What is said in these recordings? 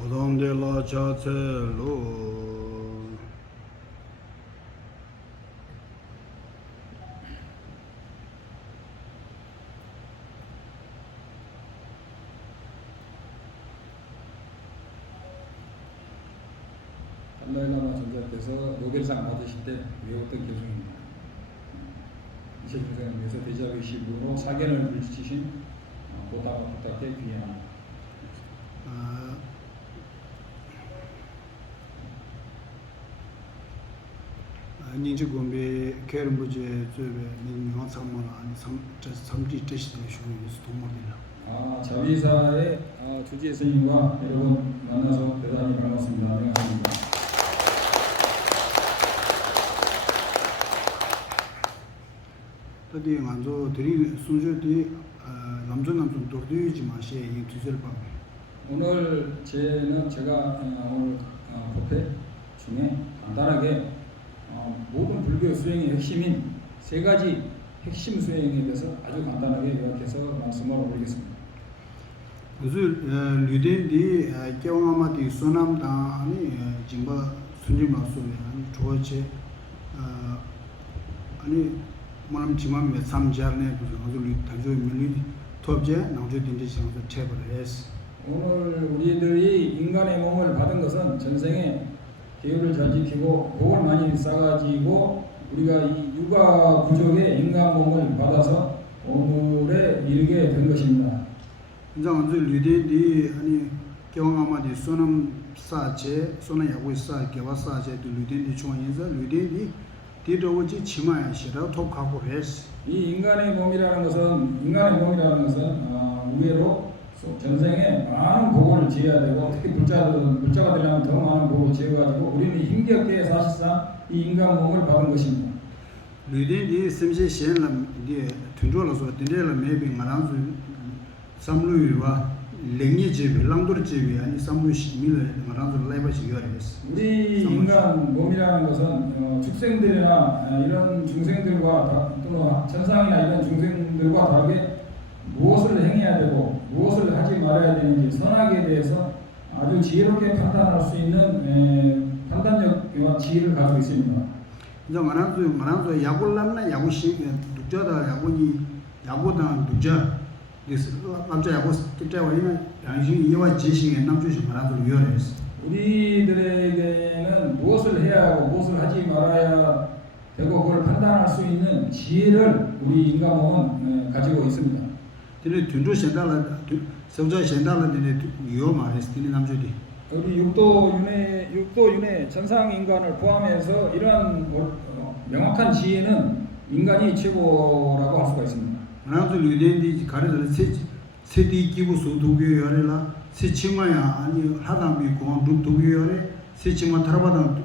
고동대라 자체로 달라이라마 전자께서 노벨상 받으실 때 외웠던 교수입니다. 이세 교수님 위해서 대자비식으로 사견을 불치신 보다가 부탁해 귀한 닌지 공배 개름부제 저베 민영 상만 아니 삼지 뜻이 쇼이스 동물이라 자비사의 주지혜 스님과 여러분 만나서 대단히 반갑습니다. 안녕하십니까. तदी 만조 드리 순저디 남전 도르디지 마시에 이 두절 봐 오늘 제가 오늘 법회 중에 간단하게 모든 불교 수행의 핵심인 세 가지 핵심 수행에 대해서 아주 간단하게 요약해서 말씀을 올리겠습니다. 그래서 류덴디 깨왕아마디 소남다 아니 진바 순지마소에 아니 조어체 아니 만남 지만 몇 삼자네 무슨 아주 다조 밀리 톱제 나오제 딘지 상서 체버레스 오늘 우리들이 인간의 몸을 받은 것은 전생에 계율을 잘 지키고 복을 많이 쌓아가지고 우리가 이 육아 부족의 인간 몸을 받아서 오늘에 이르게 된 것입니다. 이제 먼저 류덴디 아니 깨왕아마디 소남 사제 소나 야고 사 개와 사제 류덴디 중앙에서 류덴디 디도지 치마야 싫어 톱하고 레스 이 인간의 몸이라는 것은 의외로 전생에 많은 복을 지어야 되고 특히 불자가 되려면 더 많은 복을 지어가지고 우리는 힘겹게 사실상 이 인간 몸을 받은 것입니다. 류덴디 심시 시엔람 디 튼조라서 딘데라 메비 마란주 삼루이와 랭이제비 랑도르제비 아니 삼루시 밀레 마란주 라이바시 요레스 우리 인간 몸이라는 것은 축생들이나 이런 중생들과 또는 천상이나 이런 중생들과 다르게 무엇을 행해야 되고 무엇을 하지 말아야 되는지 선악에 대해서 아주 지혜롭게 판단할 수 있는 판단력과 지혜를 가지고 있습니다. 이제 마란주 야골람나 야고시 독자다 야고니 야고다 독자 남자 야고 뜻자와는 양심 이와 지식의 남주시 마란주 요레스 우리들에게는 무엇을 해야 하고 무엇을 하지 말아야 되고 그걸 판단할 수 있는 지혜를 우리 인간 몸은 가지고 있습니다. 근데 둔조 현달라 성자 현달라 되네 요 말했을 때 남주디 우리 육도윤회 천상 인간을 포함해서 이러한 명확한 지혜는 인간이 최고라고 할 수가 있습니다. 마란주 류덴디 가르들 세디 기부 소도교 요레라 세치마야 아니 하담이 공항 도교 요레 세치마 타라바당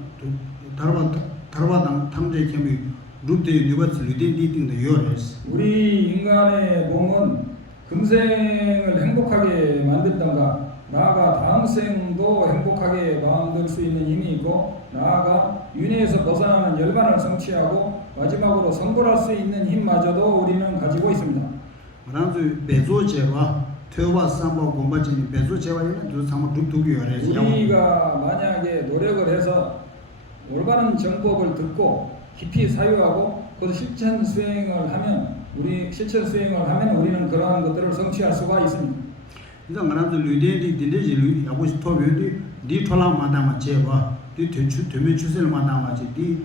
탐제 캠이 루데 뉴버스 류덴디 등의 요레스 우리 인간의 몸은 금생을 행복하게 만든다가 나아가 다음 생도 행복하게 만들 수 있는 힘이 있고 나아가 윤회에서 벗어나는 열반을 성취하고 마지막으로 성불할 수 있는 힘마저도 우리는 가지고 있습니다. 마란주 배조제와 퇴와 삼바 공바진 배조제와 이런 두 삼바 두두기 요레스 우리가 만약에 노력을 해서 올바른 정법을 듣고 깊이 사유하고 그 실천 수행을 하면 우리는 그러한 것들을 성취할 수가 있습니다. 이제 마란주 류덴디 딘데지 야고 스토베디 디 톨라 마다마 제와 디 되면 추세를 마다마지 디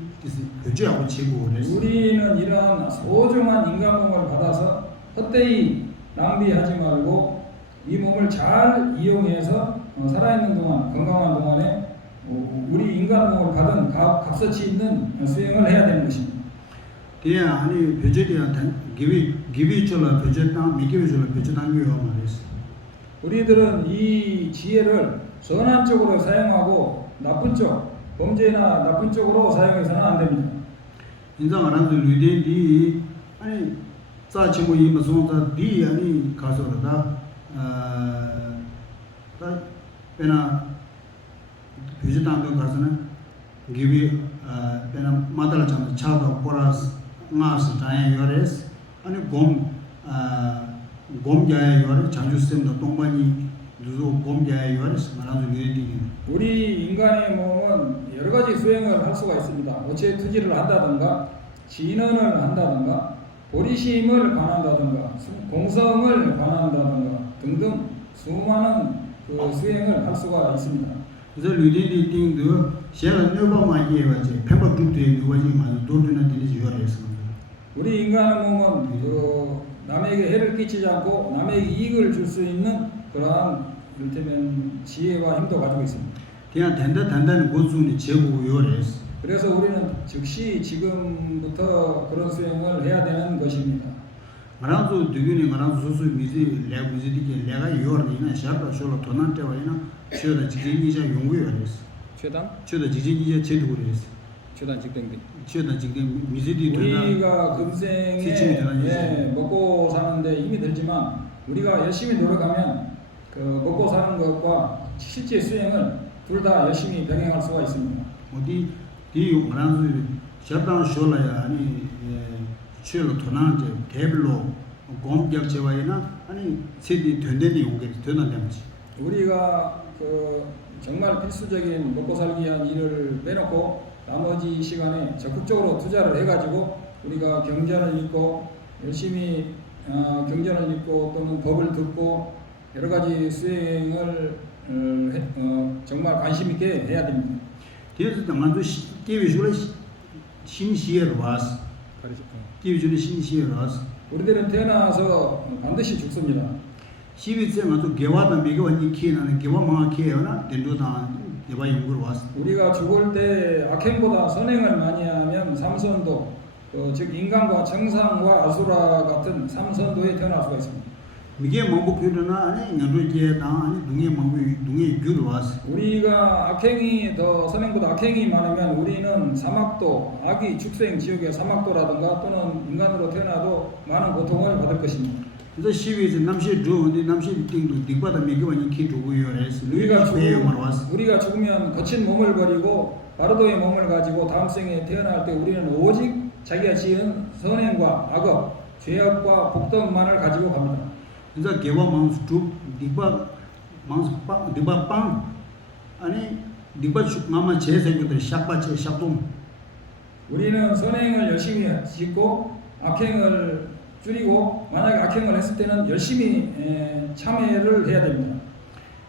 교주하고 제고 그랬어. 우리는 이러한 소중한 인간 몸을 받아서 헛되이 낭비하지 말고 이 몸을 잘 이용해서 살아있는 동안 건강한 동안에 인간 몸을 받은 값어치 있는 수행을 해야 되는 것입니다. 대야 아니 베제디야 기비 줄라 베제당 미기비 줄라 베제당이요 말이스. 우리들은 이 지혜를 선한 쪽으로 사용하고 나쁜 쪽, 범죄나 나쁜 쪽으로 사용해서는 안 됩니다. 인상 알아도 류대디 아니 자치고 이 무슨 디 아니 가서다 다 배나 베제당도 가서는 기비 배나 마달라 참 차도 코라스 나스 다에 요레스 아니 곰자에 요레 장주쌤도 동반이 누구 곰자에 요레스 말하는 류대디 우리 인간의 몸은 여러 가지 수행을 할 수가 있습니다. 어체 투지를 한다든가, 진언을 한다든가, 보리심을 관한다든가, 공성을 관한다든가 등등 수많은 그 수행을 할 수가 있습니다. 그래서 류대디 띵도 제가 너무 해봤지. 펜버 뚝뚝에 누가지 많이 돌리는 데지 요래서. 우리 인간의 몸은 그 남에게 해를 끼치지 않고 남에게 이익을 줄 수 있는 그러한 이를테면 지혜와 힘도 가지고 있습니다. 그냥 단단히 고수니 제고 요래서. 그래서 우리는 즉시 지금부터 그런 수행을 해야 되는 것입니다. 말아도 되기는 말아도 소소 미지 레고지디게 내가 요르니나 샤르다 쇼로 도난 때와이나 최다 지진이자 용구 요래서. 최다 지진이자 제도 그래서. 최단 직등비. 최다 지금 미지디 우리가 금생에 먹고 사는데 힘이 들지만 우리가 열심히 노력하면 그 먹고 사는 것과 실제 수행을 둘 다 열심히 병행할 수가 있습니다. 어디 이 말아도 샤르다 쇼라야 아니 최로 도난 때 대블로 공격제와이나 아니 세디 된데니 오게 되난다지. 우리가 그 정말 필수적인 먹고 살기 위한 일을 빼놓고 나머지 시간에 적극적으로 투자를 해가지고 우리가 경전을 읽고 열심히 경전을 읽고 또는 법을 듣고 여러 가지 수행을 정말 관심 있게 해야 됩니다. 그래서 당만도 기회주로 신시에로 와서 기회주로 신시에로 와서 우리들은 태어나서 반드시 죽습니다. 시비생아도 개와다 미개와니 키나는 개와마 키에나 된도다 대바 연구로 왔어. 우리가 죽을 때 악행보다 선행을 많이 하면 삼선도 즉 인간과 정상과 아수라 같은 삼선도에 태어날 수가 있습니다. 미개 망부 표현나 아니 년도지에다 아니 동해 망부 동해 규로 왔어. 우리가 악행이 더 선행보다 악행이 많으면 우리는 사막도 악이 축생 지옥의 사막도라든가 또는 인간으로 태어나도 많은 고통을 받을 것입니다. 그래서 시비에서 남시 좋은데 남시 띵도 딩바다 미개와니 키 두고요래서 우리가 죽으면 거친 몸을 버리고 바르도의 몸을 가지고 다음 생에 태어날 때 우리는 오직 자기가 지은 선행과 악업, 죄악과 복덕만을 가지고 갑니다. 그래서 개와 망수 두 딩바 망수 빵 아니 딩바 마마 제세고들 샤바체 샤동 우리는 선행을 열심히 짓고 악행을 줄이고 만약에 악행을 했을 때는 열심히 참회를 해야 됩니다.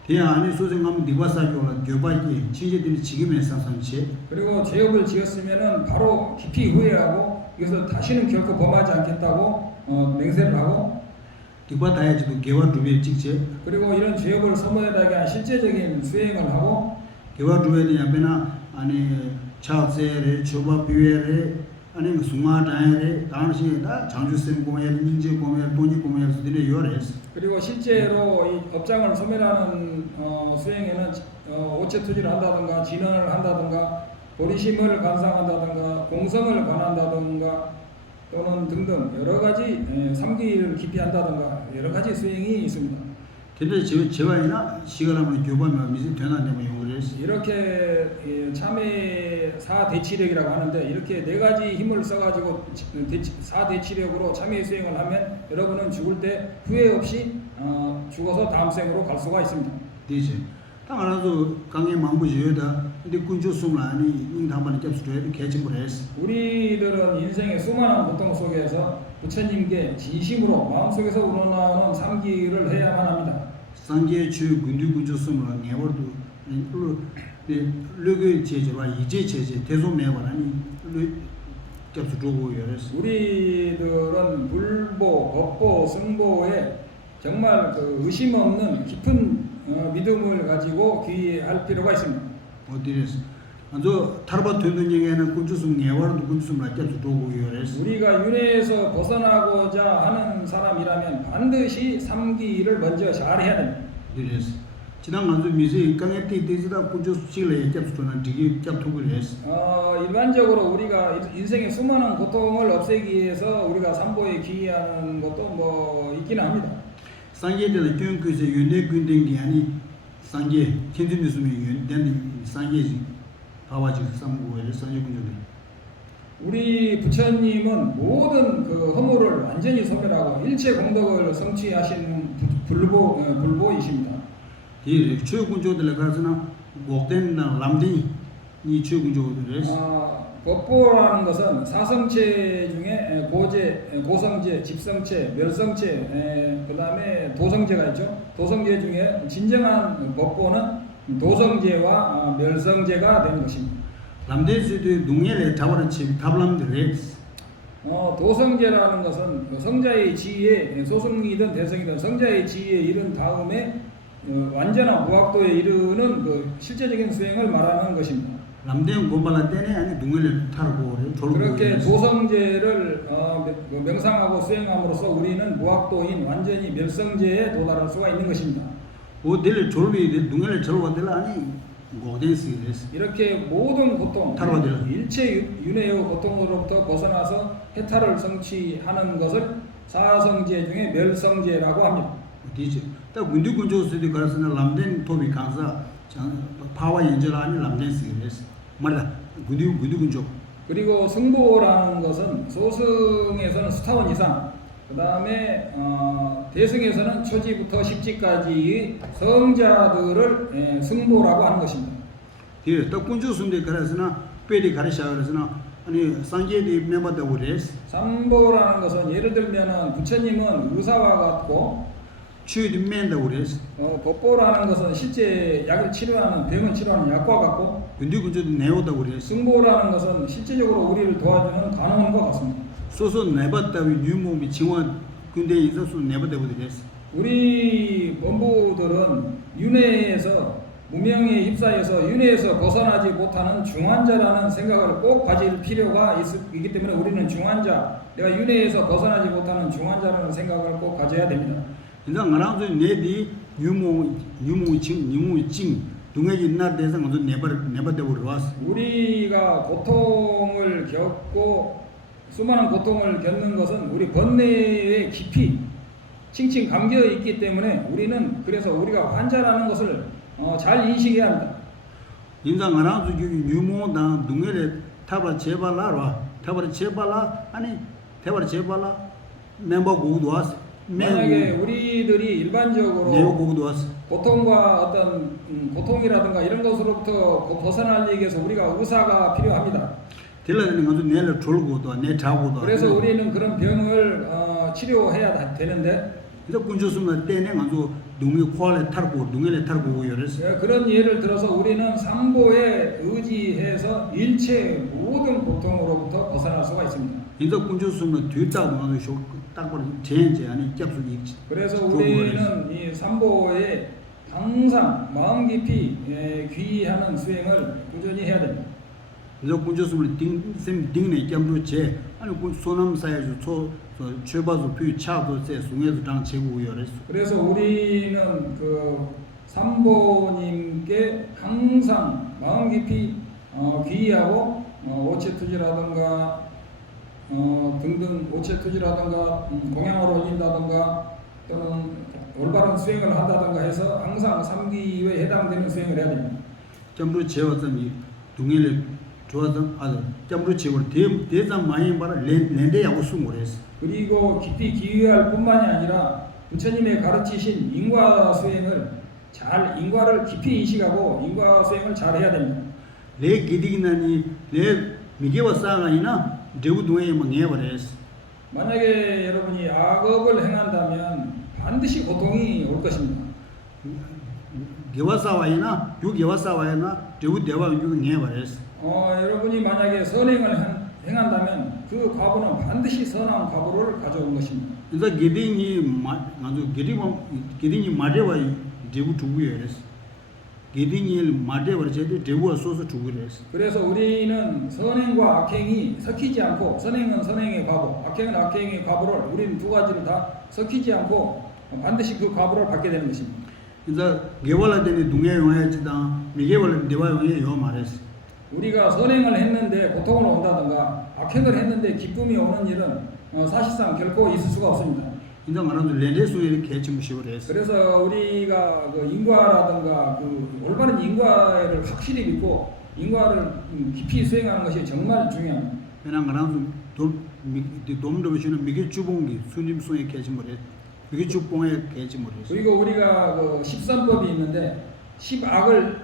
대야 안에 소생하면 니바사교라 교바기 친제들이 지금의 상상체 그리고 죄업을 지었으면은 바로 깊이 후회하고 이것을 다시는 결코 범하지 않겠다고 맹세를 하고 니바다야지도 개와 두배 찍제 그리고 이런 죄업을 소멸하게 한 실제적인 수행을 하고 개와 두배는 야베나 아니 차세레 초바 비웨레 아니 수마다에 당시에다 장주쌤 공예, 인제 공예, 돈이 공예에서 되네 요래서. 그리고 실제로 이 업장을 소멸하는 수행에는 오체 투지를 한다든가 진언을 한다든가 보리심을 관상한다든가 공성을 관한다든가 또는 등등 여러 가지 삼기를 깊이 한다든가 여러 가지 수행이 있습니다. 근데 제가이나 시간하면 교반만 미세 되나냐면 용을 했어. 이렇게 참회 사대치력이라고 하는데 이렇게 네 가지 힘을 써가지고 사대치력으로 참회 수행을 하면 여러분은 죽을 때 후회 없이 죽어서 다음 생으로 갈 수가 있습니다. 되지. 당연하도 강의 망부지여다. 근데 군주숨을 아니 인담반에 cap수를 개침을 했어. 우리들은 인생의 수많은 고통 속에서 부처님께 진심으로 마음속에서 우러나오는 삼기를 해야만 합니다. 상계 주 군주숨을 내버도 르그 제제와 이제 제제 대소 매관하니 cap수 두고 열었어. 우리들은 불보, 법보, 승보에 정말 그 의심 없는 깊은 믿음을 가지고 귀의할 필요가 있습니다. 어디에서 안저 타르바 되는 얘기는 군주숨 예와도 군주숨 라켓도 도고 요레스. 우리가 윤회에서 벗어나고자 하는 사람이라면 반드시 3기를 먼저 잘 해야 됩니다. 이레스. 지난 안저 미세 강에 띠띠지다 군주숨 실에 캡스토는 되게 캡토고 이레스. 일반적으로 우리가 인생의 수많은 고통을 없애기 위해서 우리가 삼보에 기이하는 것도 뭐 있기는 합니다. 상계들 교육에서 윤회 군den기 아니 상계 ken진스미 윤된 상계지 바와지 삼고에 상계 군주들. 우리 부처님은 모든 그 허물을 완전히 소멸하고 일체 공덕을 성취하시는 불보이십니다. 이 최군주들 가서나 목된나 람디 이 최군주들에스. 법보라는 것은 사성체 중에 고제, 고성제, 집성체, 멸성체, 그 다음에 도성제가 있죠. 도성제 중에 진정한 법보는 도성제와 멸성제가 되는 것입니다. 람데스도 농엘에 타버치 타블람드레스. 도성제라는 것은 그 성자의 지위에 소승이든 대성이든 성자의 지위에 이른 다음에 완전한 무학도에 이르는 그 실제적인 수행을 말하는 것입니다. 람데는 곰발라 때네 아니 농엘에 타르고 그렇게 도성제를 명상하고 수행함으로써 우리는 무학도인 완전히 멸성제에 도달할 수가 있는 것입니다. 오델 졸비 농엘에 졸와들 아니 고덴스레스. 이렇게 모든 고통, 타르와들 일체 윤회의 고통으로부터 벗어나서 해탈을 성취하는 것을 사성제 중에 멸성제라고 합니다. 디지. 딱 군두군주스디 가서는 람덴 토비 강사 파와 연절 아니 람덴스레스. 말다 군두군주. 그리고 승보라는 것은 소승에서는 수타원 이상, 그 다음에 대승에서는 초지부터 십지까지의 성자들을 승보라고 하는 것입니다. 예, 딱 군주스인데 그래서나 빼리 가르쳐 그래서나 아니 상계디 멤버다 그래스. 삼보라는 것은 예를 들면은 부처님은 의사와 같고 추이디 맨다 그래스. 법보라는 것은 실제 약을 치료하는 병을 치료하는 약과 같고 군두군주도 내오다 그래스. 승보라는 것은 실제적으로 우리를 도와주는 간호원과 같습니다. 소소 내봤다위 뉴몸이 징원 근데 있어서 내봤다 그래스. 우리 원부들은 윤회에서 무명에 휩싸여서 윤회에서 벗어나지 못하는 중환자라는 생각을 꼭 가질 필요가 있기 때문에 우리는 중환자, 내가 윤회에서 벗어나지 못하는 중환자라는 생각을 꼭 가져야 됩니다. 인상 알아서 내디 뉴모징 동해지 나 대상 어디 내봤다 그러스. 우리가 고통을 겪고 수많은 고통을 겪는 것은 우리 번뇌에 깊이 칭칭 감겨 있기 때문에 우리는 그래서 우리가 환자라는 것을 잘 인식해야 합니다. 인상 알아서 뉴모다 동해에 타바 제발라라 타바 제발라 아니 타바 제발라 멤버 고도 왔어. 만약에 우리들이 일반적으로 내고 고도 왔어. 고통과 어떤 고통이라든가 이런 것으로부터 벗어나기 위해서 우리가 의사가 필요합니다. 딜라는 것도 내를 졸고도 내 자고도. 그래서 우리는 그런 병을 치료해야 되는데 이제 군주스는 때내 가지고 농이 코알에 타고 농엘에 타고 이랬어. 그런 예를 들어서 우리는 삼보에 의지해서 일체 모든 고통으로부터 벗어날 수가 있습니다. 인제 군주스는 뒤따고 가지고 딱 보니 제인제 아니 capsule 있지. 그래서 우리는 이 삼보에 항상 마음 깊이 귀의하는 수행을 꾸준히 해야 됩니다. 그래서 군주스는 딩네 겸도 제 아니 군 소남 사이즈 초 최바도 피 차도 제 송에도 당 제고 이랬어. 그래서 우리는 그 삼보님께 항상 마음 깊이 귀의하고 오체투지라든가 등등 오체투지라든가 공양을 올린다든가 또는 올바른 수행을 한다든가 해서 항상 삼기에 해당되는 수행을 해야 됩니다. 겸도 제어점이 동일을 좋아서 아주 겸도 제고 대장 많이 봐라 렌데하고 숨으랬어. 그리고 깊이 기여할 뿐만이 아니라 부처님의 가르치신 인과 수행을 인과를 깊이 인식하고 인과 수행을 잘 해야 됩니다. 내 기디기나니 내 미개와 싸가이나 대구 동해에 망해버렸어. 만약에 여러분이 악업을 행한다면 반드시 고통이 올 것입니다. 개와 싸와이나 유개와 싸와이나 대구 대와 유 해버렸어. 여러분이 만약에 선행을 행한다면 그 과보는 반드시 선한 과보를 가져온 것입니다. 그래서 기딩이 아주 기딩이 말해와 대구 두고에 그랬어. 게딩일 마데 버제데 데부와 소소 두그레스. 그래서 우리는 선행과 악행이 섞이지 않고 선행은 선행의 과보, 악행은 악행의 과보를 우리는 두 가지를 다 섞이지 않고 반드시 그 과보를 받게 되는 것입니다. 이제 개발하더니 동해 용해지다 미개발 대화 용해 요 말했어. 우리가 선행을 했는데 고통을 온다든가 악행을 했는데 기쁨이 오는 일은 사실상 결코 있을 수가 없습니다. 이제 말하면 렌데스에 개침시를 했어. 그래서 우리가 그 인과라든가 그 올바른 인과를 확실히 믿고 인과를 깊이 수행하는 것이 정말 중요합니다. 그냥 말하면 dom도 보시는 미개 주봉기 순임송의 개침을 했어. 미개 주봉의 개침을 했어. 그리고 우리가 그 십선법이 있는데 십악을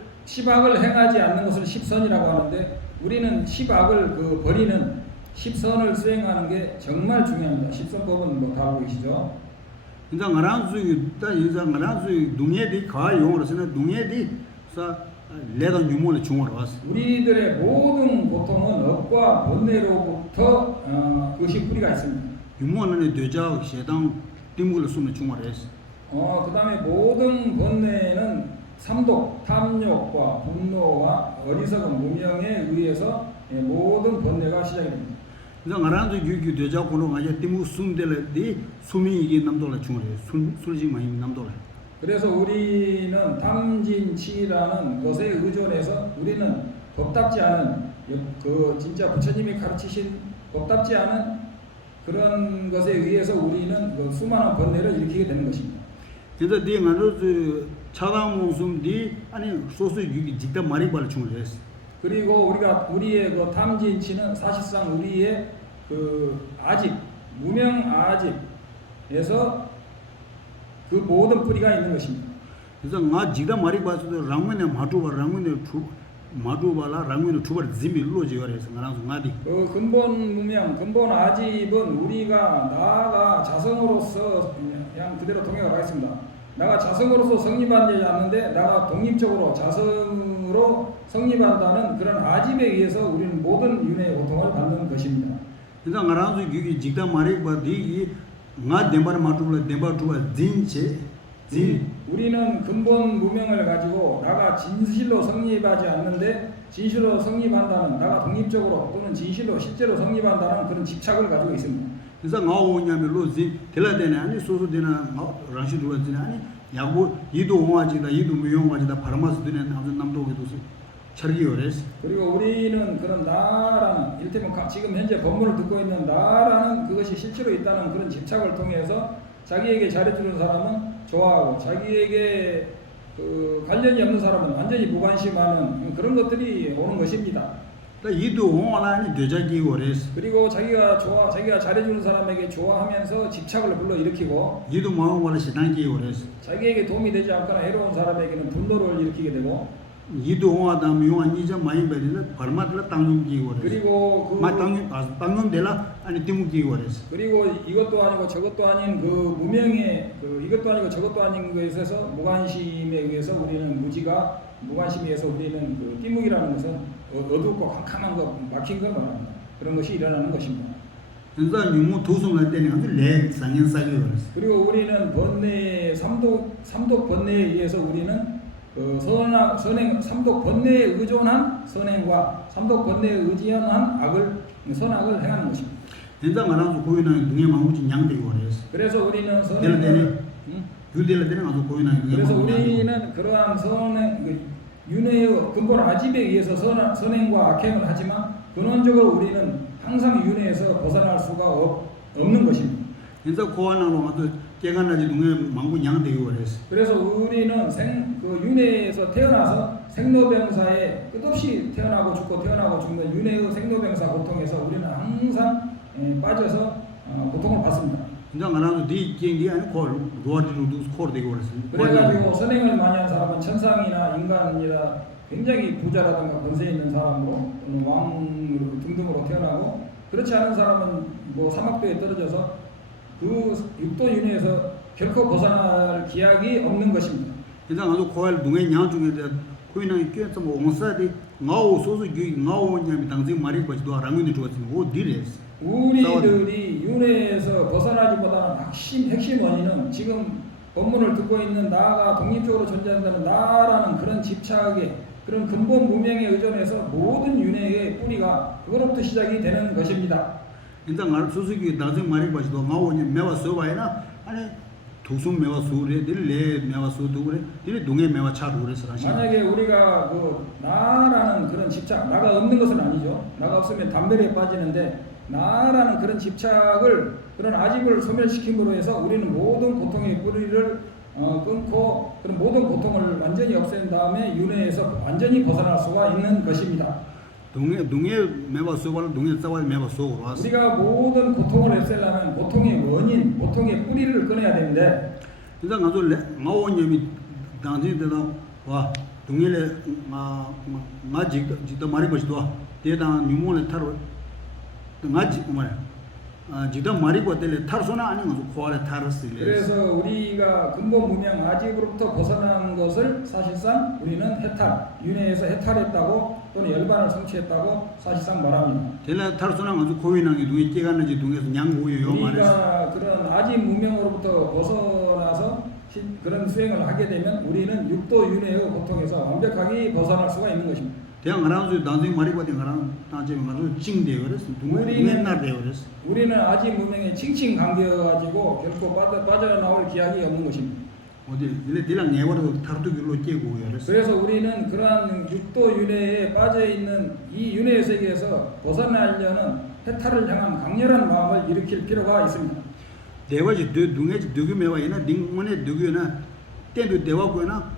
행하지 않는 것을 십선이라고 하는데 우리는 십악을 그 버리는 십선을 수행하는 게 정말 중요합니다. 십선법은 뭐 다 알고 계시죠? 이제 말하면 동해디 가 용으로서는 동해디 사 내가 유모의 중으로 왔어. 우리들의 모든 고통은 업과 번뇌로부터 그것이 뿌리가 있습니다. 유모는 되자 세당 띠무를 숨을 중으로 했어. 그 다음에 모든 번뇌는 삼독, 탐욕과 분노와 어리석은 무명에 의해서 모든 번뇌가 시작이 됩니다. 이제 말하면 유기 되자 고노 가지 띠무 숨들이 숨이 이게 남돌라 중으로 술지 많이 남돌라. 그래서 우리는 탐진치라는 것에 의존해서 우리는 법답지 않은 그 진짜 부처님이 가르치신 법답지 않은 그런 것에 의해서 우리는 그 수많은 번뇌를 일으키게 되는 것입니다. 그래서 네 말로 차당 모습이 아니 소수 유기 직접 말이 발 중으로 했어. 그리고 우리의 그 탐진치는 사실상 우리의 그 아집, 무명 아집에서 그 모든 뿌리가 있는 것입니다. 그래서 나 직접 말이 봐서도 랑면에 마두발라 랑면에 두발 짐밀로 지어래서 나랑 나디. 그 근본 무명, 근본 아집은 우리가 나가 자성으로서 그냥 그대로 통역을 하겠습니다. 나가 자성으로서 성립하지 않는데 나가 독립적으로 자성으로 성립한다는 그런 아집에 의해서 우리는 모든 윤회의 고통을 받는 것입니다. 그래서 나랑도 여기 직접 말이 봐디 나 덴바르 마두발 덴바 두발 진체 진 우리는 근본 무명을 가지고 나가 진실로 성립하지 않는데 진실로 성립한다는 나가 독립적으로 또는 진실로 실제로 성립한다는 그런 집착을 가지고 있습니다. 그래서 나오냐면로 진 텔라데네 아니 소소데나 랑시두라지네 아니 야고 이도 옹화지다 이도 무용화지다 바라마스드네 아무튼 남도게도 철기요레스. 그리고 우리는 그런 나라는 이를테면 지금 현재 법문을 듣고 있는 나라는 그것이 실제로 있다는 그런 집착을 통해서 자기에게 잘해주는 사람은 좋아하고 자기에게 그 관련이 없는 사람은 완전히 무관심하는 그런 것들이 오는 것입니다. 이도 옹화라니 되자기요레스. 그리고 자기가 잘해주는 사람에게 좋아하면서 집착을 불러일으키고 이도 마음을 시단기요레스. 자기에게 도움이 되지 않거나 해로운 사람에게는 분노를 일으키게 되고 이도 옹화다 미용한 이자 많이 버리는 발마들라 땅용기요레스. 그리고 마 땅용들라 아니 띠무기요레스. 그리고 이것도 아니고 저것도 아닌 그 무명의 이것도 아니고 저것도 아닌 것에 있어서 무관심에 의해서 우리는 무관심에 의해서 우리는 그 띠묵이라는 것은 어둡고 캄캄한 거 막힌 걸 말합니다. 그런 것이 일어나는 것입니다. 그래서 유무 도성할 때는 아주 내 상현사기요레스. 그리고 우리는 번뇌 삼독 번뇌에 의해서 우리는 그 선행 삼독 번뇌에 의존한 선행과 삼독 번뇌에 의지한 선악을 행하는 것입니다. 현장 말하면서 고인하는 능에 마무지 양대요레스. 그래서 우리는 율델레데는 아주 고인하는 능에 그래서 우리는 그러한 선행 윤회의 근본 아집에 의해서 선행과 악행을 하지만 근원적으로 우리는 항상 윤회에서 벗어날 수가 없는 것입니다. 현장 고안하고 아주 깨간나지 능에 망부 양대요레스. 그래서 우리는 윤회에서 태어나서 생로병사에 끝없이 태어나고 죽고 태어나고 죽는 윤회의 생로병사 고통에서 우리는 항상 빠져서 고통을 받습니다. 현장 말하면서 네 기행이 아니 로아리로 코르되고레스. 그래가지고 선행을 많이 한 사람은 천상이나 인간이나 굉장히 부자라든가 권세 있는 사람으로 또는 왕 등등으로 태어나고 그렇지 않은 사람은 뭐 사막도에 떨어져서 그 육도 윤회에서 결코 벗어날 기약이 없는 것입니다. 현장 아주 고알 능에 양 중에 고인하는 께서 뭐 온사디 나오 소소 기 나오냐면 당신 말이 버지도 아랑은이 주었으니 오 디레스. 우리들이 윤회에서 벗어나기보다는 핵심 원인은 지금 법문을 듣고 있는 나가 독립적으로 존재한다는 나라는 그런 집착에 그런 근본 무명에 의존해서 모든 윤회의 뿌리가 그거로부터 시작이 되는 것입니다. 일단 알 수수기 나중 말이 봐도 나오니 매와 써봐야나 아니 두숨 매와 수래 딜레 매와 수도 그래 딜 동해 매와 차도 그래서 사실 만약에 우리가 그 나라는 그런 집착, 나가 없는 것은 아니죠. 나가 없으면 담배에 빠지는데 나라는 그런 집착을 그런 아집을 소멸시킴으로 해서 우리는 모든 고통의 뿌리를 끊고 그런 모든 고통을 완전히 없앤 다음에 윤회에서 완전히 벗어날 수가 있는 것입니다. 동해 매와 써봐라 동해 싸와 매와 쏘고 왔어. 우리가 모든 고통을 없애려면 고통의 원인, 고통의 뿌리를 끊어야 되는데 일단 가서 나오님이 당진대다 와 동해에 마지 지도 말이 버시도 대단 유모를 타로 마지 뭐야 지도 말이 버들 타르소나 아닌 거 코알에 타르스 그래서 우리가 근본 무명 아집으로부터 벗어난 것을 사실상 우리는 해탈, 윤회에서 해탈했다고 또는 열반을 성취했다고 사실상 말합니다. 델라 타르소나 가서 고인왕이 동해 깨가는지 동해서 양고예요 말했어. 우리가 그런 아집 무명으로부터 벗어나서 그런 수행을 하게 되면 우리는 육도 윤회의 고통에서 완벽하게 벗어날 수가 있는 것입니다. 대양 가라서 나중에 말이 버들 가라는 나중에 가서 찡대 그랬어. 동해 날대 그랬어. 우리는 아집 무명에 칭칭 감겨가지고 결코 빠져나올 기약이 없는 것입니다. 어디 일레 딜랑 내버려 타르도 길로 깨고 그랬어. 그래서 우리는 그러한 육도 윤회에 빠져 있는 이 윤회의 세계에서 벗어나려는 해탈을 향한 강렬한 마음을 일으킬 필요가 있습니다. 대화지 동해지 두개 매와이나 닝문에 두개나 때도 대화고나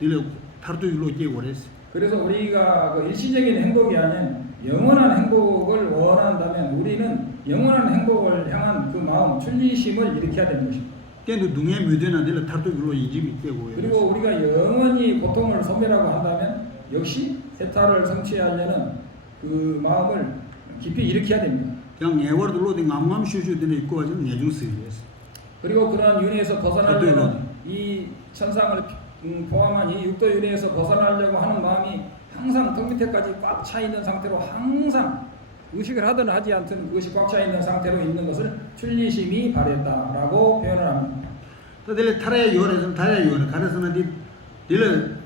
딜 타르도 길로 깨고 그랬어. 그래서 우리가 그 일시적인 행복이 아닌 영원한 행복을 원한다면 우리는 영원한 행복을 향한 그 마음, 출리심을 일으켜야 되는 것입니다. 때도 동해 뮤드나 딜 타르도 길로 이집이 깨고 그리고 우리가 영원히 고통을 소멸하고 한다면 역시 해탈을 성취하려는 그 마음을 깊이 일으켜야 됩니다. 그냥 예월들로 된 암암 슈슈들이 있고 가지고 내중스리였어. 그리고 그런 윤회에서 벗어나려는 이 천상을 포함한 이 육도 윤회에서 벗어나려고 하는 마음이 항상 턱 밑에까지 꽉 차 있는 상태로 항상 의식을 하든 하지 않든 그것이 꽉 차 있는 상태로 있는 것을 출리심이 발했다라고 표현을 합니다. 또 딜레 타라야 요래서 타라야 요래 가르스나 딜레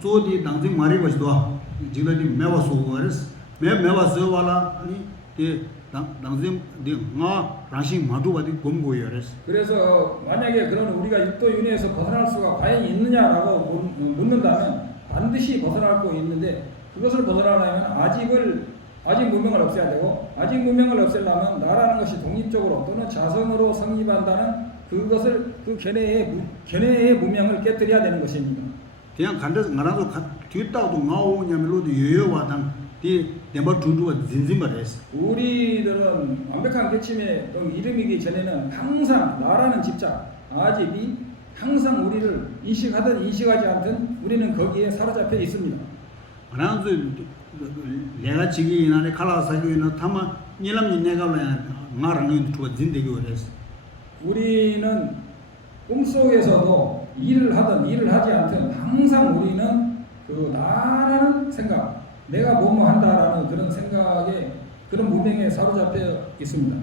조디 당진 말이 버시도 지금이 매와 쏘고 그랬어. 매와 쏘와라 아니 당진 nga 라신 마두바디 공고요 그랬어. 그래서 만약에 그런 우리가 육도 윤회에서 벗어날 수가 과연 있느냐라고 묻는다면 반드시 벗어날 거 있는데 그것을 벗어나려면 아직 무명을 없애야 되고 아직 무명을 없애려면 나라는 것이 독립적으로 또는 자성으로 성립한다는 그것을 그 견해의 무명을 깨뜨려야 되는 것입니다. 그냥 간다서 나라도 뒤따도 나오냐면로도 여여와 당디 내가 두두가 진진말했어. 우리들은 완벽한 개침에 이름이기 전에는 항상 나라는 집착, 아집이 항상 우리를 인식하든 인식하지 않든 우리는 거기에 사로잡혀 있습니다. 나도 내가 지기 나네 칼라사기나 타마 니람이 내가 나랑 두가 진대기 그랬어. 우리는 꿈속에서도 일을 하든 일을 하지 않든 항상 우리는 그 나라는 생각, 내가 뭐뭐 한다라는 그런 생각에 그런 무명에 사로잡혀 있습니다.